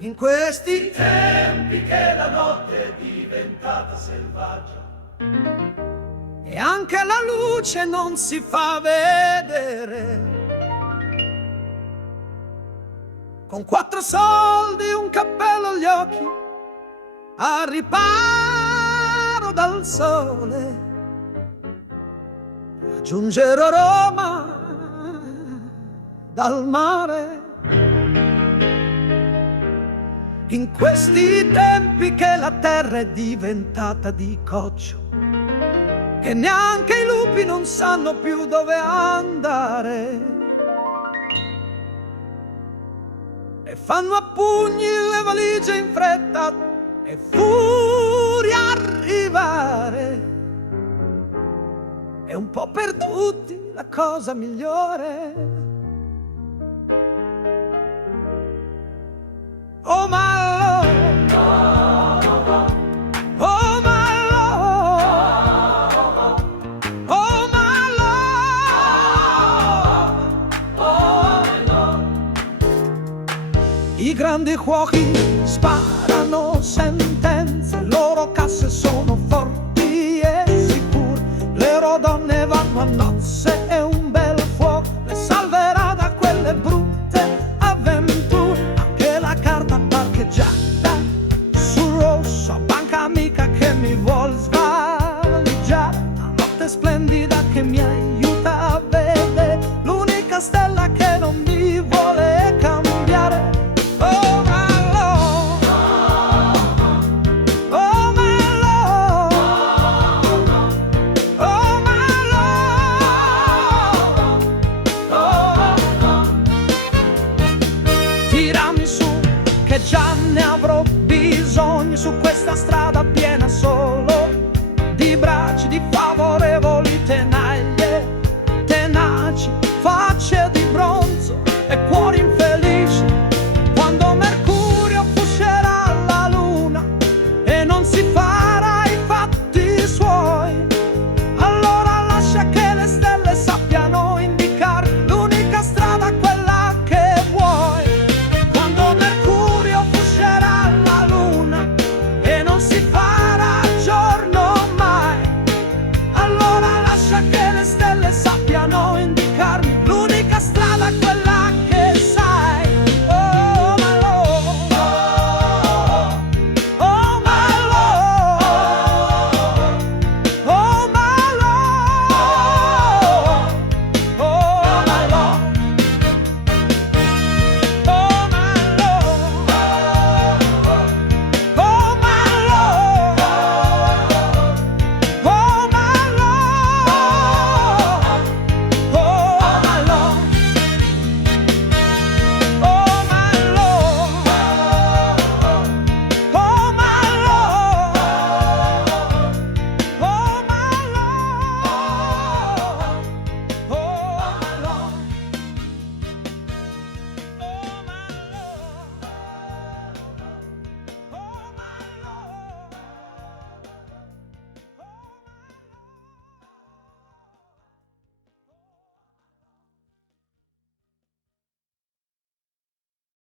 In questi tempi che la notte è diventata selvaggia e anche la luce non si fa vedere, con 4 soldi e un cappello agli occhi, a riparo dal sole, raggiungerò Roma dal mare. In questi tempi che la terra è diventata di coccio, che neanche i lupi non sanno più dove andare, e fanno a pugni le valigie in fretta e furia arrivare. È un po' per tutti la cosa migliore. Oh my Lord, oh my Lord, oh my Lord, I grandi cuochi sparano sentenze, loro casse sono forti e sicure, le loro donne vanno a nozze e un bel fuoco le salverà da quelle brutte avventure. Anche la carta parcheggiata sul rosso, banca amica che mi vuol svaligiare, una notte splendida che mi aiuta a vedere l'unica stella che non mi vuole cambiare. Oh my Lord, oh my Lord, oh my Lord, tirami su che già ne avrò bisogno su questa strada piena solo di bracci, di favorevoli tenagli